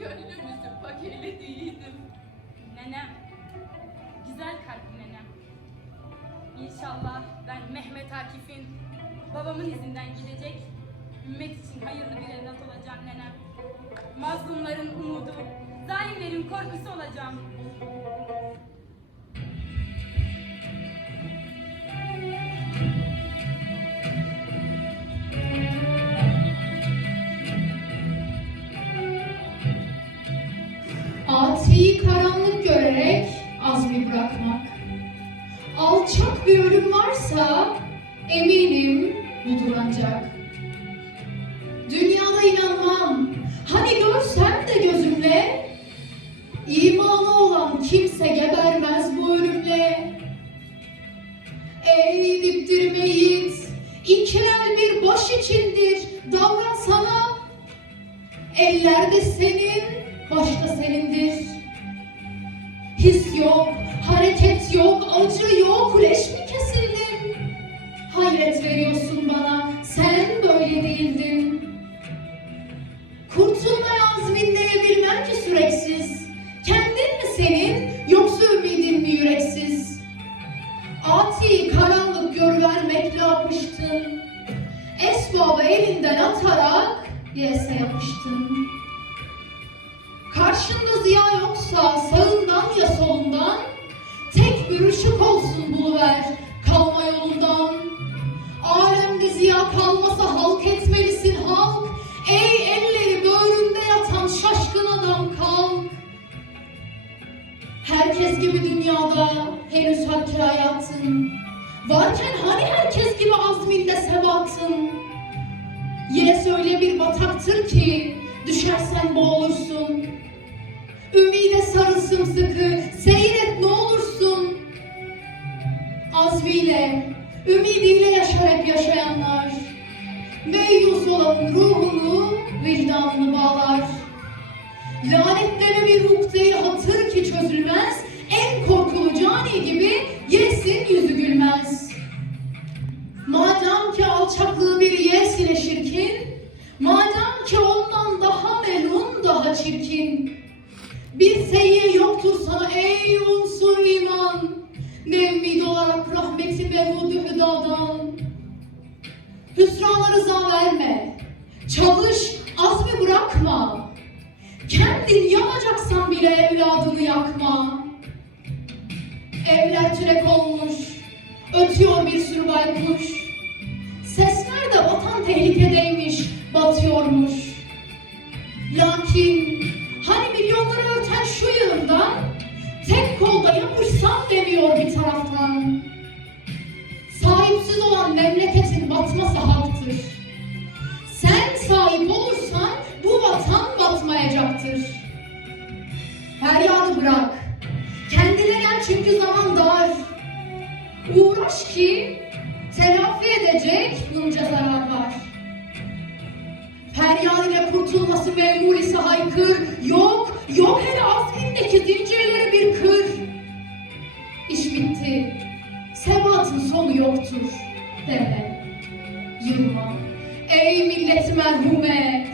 Gönlümüzü pakeli değildim. Nenem, güzel kalpli nenem. İnşallah ben Mehmet Akif'in babamın izinden gidecek, ümmet için hayırlı bir evlat olacağım nenem. Mazlumların umudu, zalimlerin korkusu olacağım. Atiyi karanlık görerek azmi bırakmak. Alçak bir ölüm varsa eminim budur ancak. Dünyada inanmam, hani görsem de gözümle, imanı olan kimse gebermez bu ölümle. Ey dipdirme yiğit, iki bir baş içindir, davran sana Ellerde senin, başta senindir. His yok, hareket yok, acı yok, leş mi kesildin? Hayret veriyorsun bana, sen böyle değildin. Kurtulmaya azminde bilmem ki süreksiz. Kendin mi senin, yoksa ümidin mi yüreksiz? Ati karanlık görüvermekle yapıştın. Esbabı elinden atarak yese yapıştın. Karşında ziya yoksa sağından ya buluver kalma yolundan. Alemde ziya kalmasa halk etmelisin halk. Ey elleri böğründe yatan şaşkın adam kalk. Herkes gibi dünyada henüz hakkı hayatın. Varken hani herkes gibi azminde sebatın. Yes öyle bir bataktır ki düşersen boğulursun. Ümide sarıl sımsıkı, Olanın ruhunu, vicdanını bağlar. Lanetleme bir ukdeyi hatır ki çözülmez, en korkulu cani gibi yesin yüzü gülmez. Madem ki alçaklığı bir yes ile şirkin, madem ki ondan daha melun, daha çirkin, bir seyir yoktur sana ey unsur iman, ne ümid olarak rahmeti mevhudu hüdadan. Hüsrana rıza verme, çalış, azmi bırakma. Kendin yanacaksan bile evladını yakma. Evler türek olmuş, ötüyor bir sürü baykuş. Sesler de vatan tehlikedeymiş, batıyormuş. Lakin hani milyonları örten şu yığından tek kolda yapışsam demiyor bir taraftan. Sahipsiz olan memleketin batması Feryadı bırak. Kendine gel çünkü zaman dar. Uğraş ki telafi edecek bunca zarar var. Feryat ile kurtulması memur ise haykır. Yok, yok hele azmindeki zincirleri bir kır. İş bitti. Sebatın sonu yoktur. Deme, yılma. Ey millet merhume,